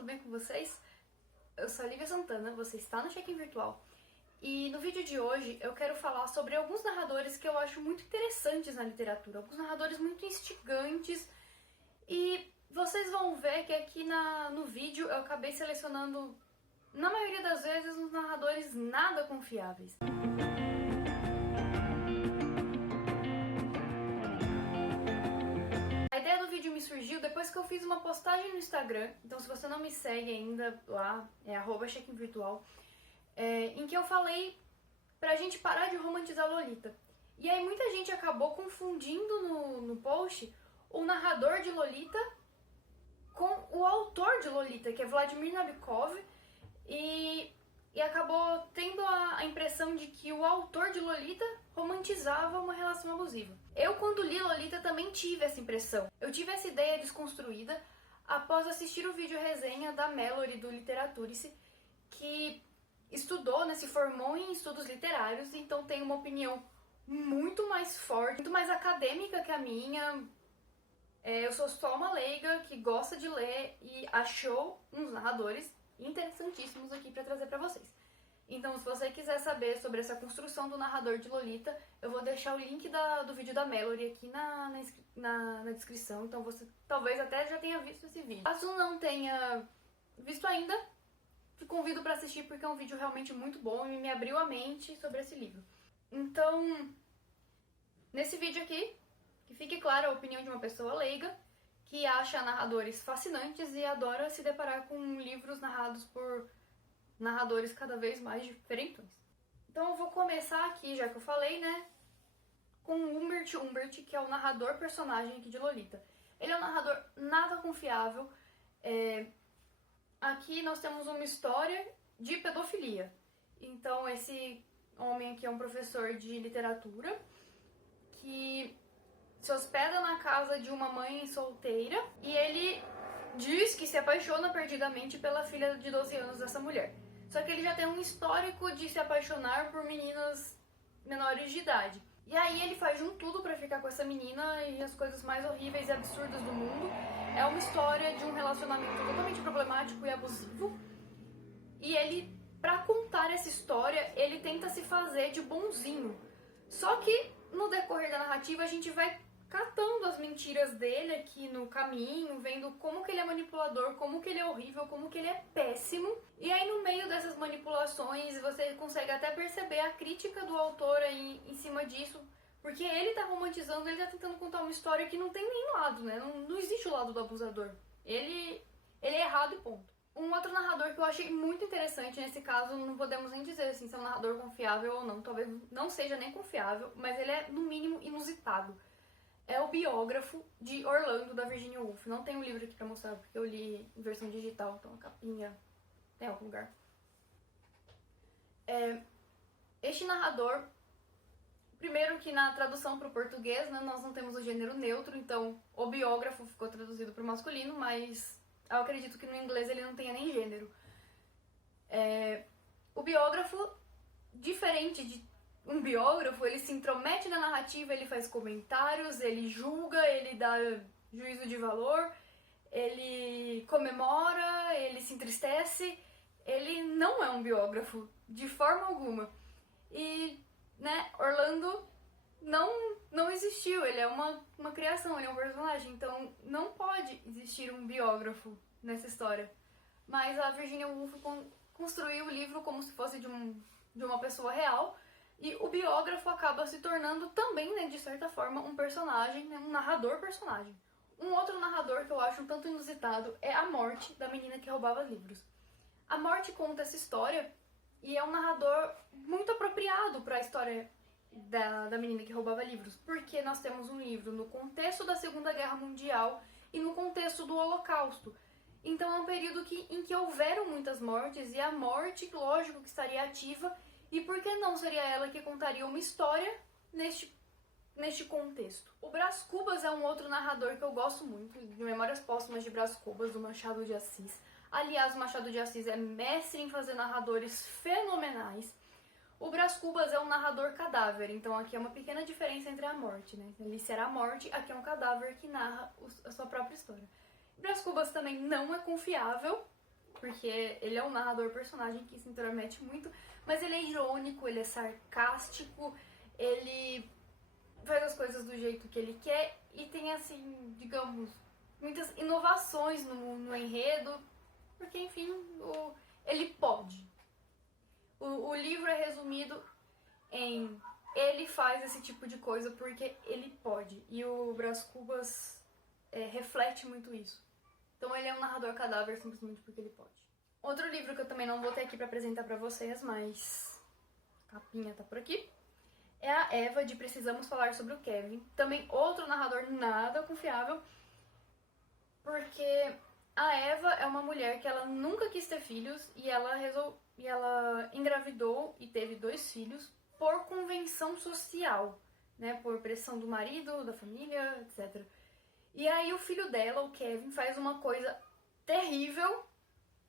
tudo bem com vocês? Eu sou a Lívia Santana, você está no Check-in Virtual. E no vídeo de hoje eu quero falar sobre alguns narradores que eu acho muito interessantes na literatura, alguns narradores muito instigantes. E vocês vão ver que aqui no vídeo eu acabei selecionando, na maioria das vezes, uns narradores nada confiáveis. A ideia do vídeo me surgiu depois que eu fiz uma postagem no Instagram, então se você não me segue ainda lá, é @check-in-virtual, em que eu falei pra gente parar de romantizar Lolita. E aí muita gente acabou confundindo no post o narrador de Lolita com o autor de Lolita, que é Vladimir Nabokov, e acabou tendo a impressão de que o autor de Lolita romantizava uma relação abusiva. Eu, quando li Lolita, também tive essa impressão. Eu tive essa ideia desconstruída após assistir o vídeo resenha da Mallory do Literaturice, que estudou, se formou em estudos literários, então tem uma opinião muito mais forte, muito mais acadêmica que a minha. Eu sou só uma leiga que gosta de ler e achou uns narradores interessantíssimos aqui pra trazer pra vocês. Então, se você quiser saber sobre essa construção do narrador de Lolita, eu vou deixar o link do vídeo da Mallory aqui na descrição, então você talvez até já tenha visto esse vídeo. Caso não tenha visto ainda, te convido pra assistir porque é um vídeo realmente muito bom e me abriu a mente sobre esse livro. Então, nesse vídeo aqui, que fique clara a opinião de uma pessoa leiga, que acha narradores fascinantes e adora se deparar com livros narrados por narradores cada vez mais diferentões. Então eu vou começar aqui, já que eu falei, com Humbert, que é o narrador personagem aqui de Lolita. Ele é um narrador nada confiável. Aqui nós temos uma história de pedofilia. Então esse homem aqui é um professor de literatura que se hospeda na casa de uma mãe solteira e ele diz que se apaixona perdidamente pela filha de 12 anos dessa mulher. Só que ele já tem um histórico de se apaixonar por meninas menores de idade. E aí ele faz de um tudo pra ficar com essa menina e as coisas mais horríveis e absurdas do mundo. É uma história de um relacionamento totalmente problemático e abusivo. E ele, pra contar essa história, ele tenta se fazer de bonzinho. Só que no decorrer da narrativa a gente vai catando as mentiras dele aqui no caminho, vendo como que ele é manipulador, como que ele é horrível, como que ele é péssimo. E aí no meio dessas manipulações você consegue até perceber a crítica do autor aí em cima disso, porque ele tá romantizando, ele tá tentando contar uma história que não tem nem lado, não existe o lado do abusador. Ele é errado e ponto. Um outro narrador que eu achei muito interessante, nesse caso não podemos nem dizer assim, se é um narrador confiável ou não, talvez não seja nem confiável, mas ele é no mínimo inusitado. É o biógrafo de Orlando, da Virginia Woolf. Não tem um livro aqui pra mostrar, porque eu li em versão digital, então a capinha tem em algum lugar. Este narrador, primeiro que na tradução para o português, nós não temos o gênero neutro, então o biógrafo ficou traduzido para o masculino, mas eu acredito que no inglês ele não tenha nem gênero. O biógrafo, diferente de um biógrafo, ele se intromete na narrativa, ele faz comentários, ele julga, ele dá juízo de valor, ele comemora, ele se entristece. Ele não é um biógrafo, de forma alguma. E, Orlando não existiu, ele é uma criação, ele é um personagem, então não pode existir um biógrafo nessa história. Mas a Virginia Woolf construiu o livro como se fosse de uma pessoa real, e o biógrafo acaba se tornando também, de certa forma, um personagem, um narrador personagem. Um outro narrador que eu acho um tanto inusitado é a Morte, da menina que roubava livros. A Morte conta essa história e é um narrador muito apropriado para a história da menina que roubava livros, porque nós temos um livro no contexto da Segunda Guerra Mundial e no contexto do Holocausto. Então é um período em que houveram muitas mortes, e a morte, lógico, que estaria ativa, e por que não seria ela que contaria uma história neste contexto? O Brás Cubas é um outro narrador que eu gosto muito, de Memórias Póstumas de Brás Cubas, do Machado de Assis. Aliás, o Machado de Assis é mestre em fazer narradores fenomenais. O Brás Cubas é um narrador cadáver, então aqui é uma pequena diferença entre a Morte, Ali será a Morte, aqui é um cadáver que narra a sua própria história. Brás Cubas também não é confiável, porque ele é um narrador personagem que se intromete muito, mas ele é irônico, ele é sarcástico, ele faz as coisas do jeito que ele quer e tem, assim, digamos, muitas inovações no enredo, porque, enfim, ele pode. O livro é resumido em ele faz esse tipo de coisa porque ele pode, e o Brás Cubas reflete muito isso. Então ele é um narrador cadáver simplesmente porque ele pode. Outro livro que eu também não vou ter aqui pra apresentar pra vocês, mas a capinha tá por aqui, é a Eva, de Precisamos Falar Sobre o Kevin. Também outro narrador nada confiável, porque a Eva é uma mulher que ela nunca quis ter filhos e ela engravidou e teve 2 filhos por convenção social, né? Por pressão do marido, da família, etc. E aí o filho dela, o Kevin, faz uma coisa terrível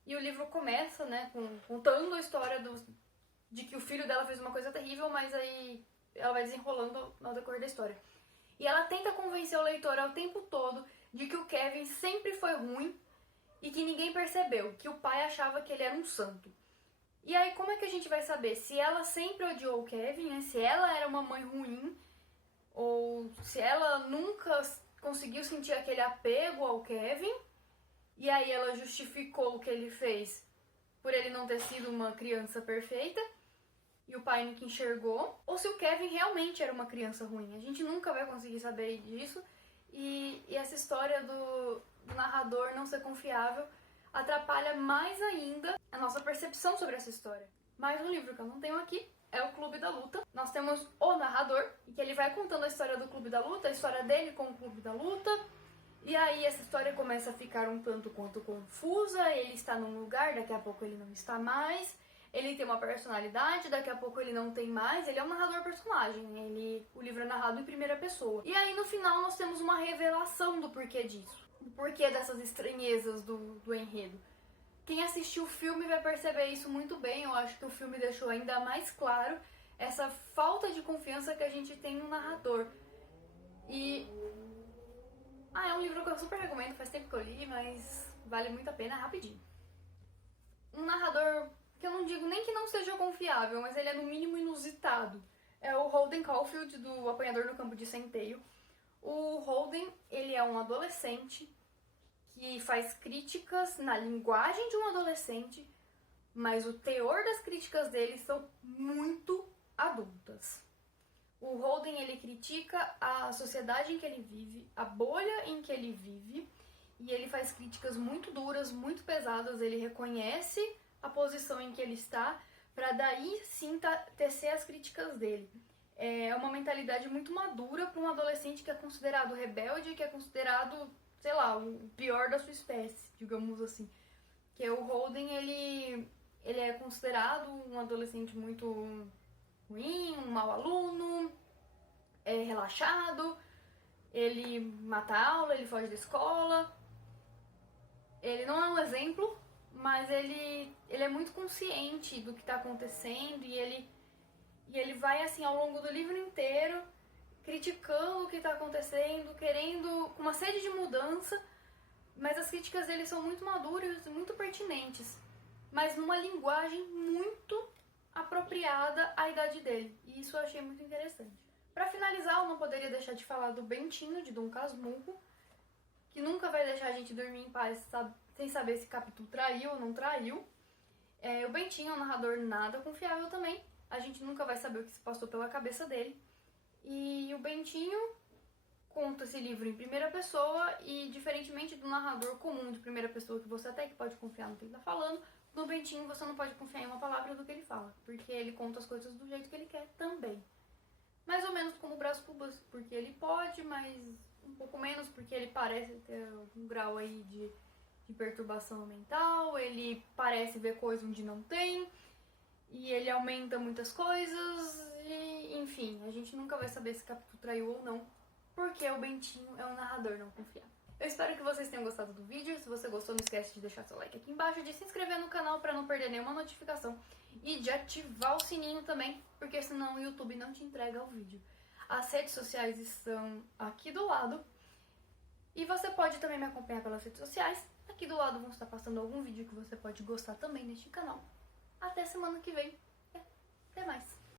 e o livro começa, né, contando a história de que o filho dela fez uma coisa terrível, mas aí ela vai desenrolando no decorrer da história. E ela tenta convencer o leitor ao tempo todo de que o Kevin sempre foi ruim e que ninguém percebeu, que o pai achava que ele era um santo. E aí como é que a gente vai saber se ela sempre odiou o Kevin, né? Se ela era uma mãe ruim, ou se ela nunca conseguiu sentir aquele apego ao Kevin, e aí ela justificou o que ele fez por ele não ter sido uma criança perfeita, e o pai nunca enxergou, ou se o Kevin realmente era uma criança ruim. A gente nunca vai conseguir saber disso, e essa história do narrador não ser confiável atrapalha mais ainda a nossa percepção sobre essa história. Mais um livro que eu não tenho aqui é o Clube da Luta. Nós temos o narrador, e que ele vai contando a história do Clube da Luta, a história dele com o Clube da Luta, e aí essa história começa a ficar um tanto quanto confusa, ele está num lugar, daqui a pouco ele não está mais, ele tem uma personalidade, daqui a pouco ele não tem mais, ele é um narrador personagem, o livro é narrado em primeira pessoa. E aí no final nós temos uma revelação do porquê disso, do porquê dessas estranhezas do enredo. Quem assistiu o filme vai perceber isso muito bem, eu acho que o filme deixou ainda mais claro essa falta de confiança que a gente tem no narrador. E é um livro que eu super recomendo, faz tempo que eu li, mas vale muito a pena, rapidinho. Um narrador que eu não digo nem que não seja confiável, mas ele é no mínimo inusitado. É o Holden Caulfield, do Apanhador no Campo de Centeio. O Holden, ele é um adolescente que faz críticas na linguagem de um adolescente, mas o teor das críticas dele são muito adultas. O Holden, ele critica a sociedade em que ele vive, a bolha em que ele vive, e ele faz críticas muito duras, muito pesadas. Ele reconhece a posição em que ele está, para daí sim tecer as críticas dele. É uma mentalidade muito madura para um adolescente que é considerado rebelde, que é considerado, sei lá, o pior da sua espécie, digamos assim. Que o Holden, ele é considerado um adolescente muito ruim, um mau aluno, relaxado, ele mata a aula, ele foge da escola. Ele não é um exemplo, mas ele é muito consciente do que está acontecendo, e ele vai, assim, ao longo do livro inteiro, criticando o que está acontecendo, querendo, com uma sede de mudança, mas as críticas dele são muito maduras e muito pertinentes, mas numa linguagem muito apropriada à idade dele, e isso eu achei muito interessante. Para finalizar, eu não poderia deixar de falar do Bentinho, de Dom Casmurro, que nunca vai deixar a gente dormir em paz sem saber se Capitu traiu ou não traiu. O Bentinho é um narrador nada confiável também, a gente nunca vai saber o que se passou pela cabeça dele. E o Bentinho conta esse livro em primeira pessoa, e diferentemente do narrador comum de primeira pessoa, que você até que pode confiar no que ele está falando, no Bentinho você não pode confiar em uma palavra do que ele fala, porque ele conta as coisas do jeito que ele quer também. Mais ou menos como o Brás Cubas, porque ele pode, mas um pouco menos, porque ele parece ter um grau aí de perturbação mental, ele parece ver coisa onde não tem, e ele aumenta muitas coisas, e enfim, a gente nunca vai saber se Capitu traiu ou não, porque o Bentinho é um narrador não confiável. Eu espero que vocês tenham gostado do vídeo. Se você gostou, não esquece de deixar seu like aqui embaixo, de se inscrever no canal para não perder nenhuma notificação e de ativar o sininho também, porque senão o YouTube não te entrega o vídeo. As redes sociais estão aqui do lado, e você pode também me acompanhar pelas redes sociais aqui Aqui do lado vão estar passando algum vídeo que você pode gostar também neste canal. Até semana que vem. Até mais.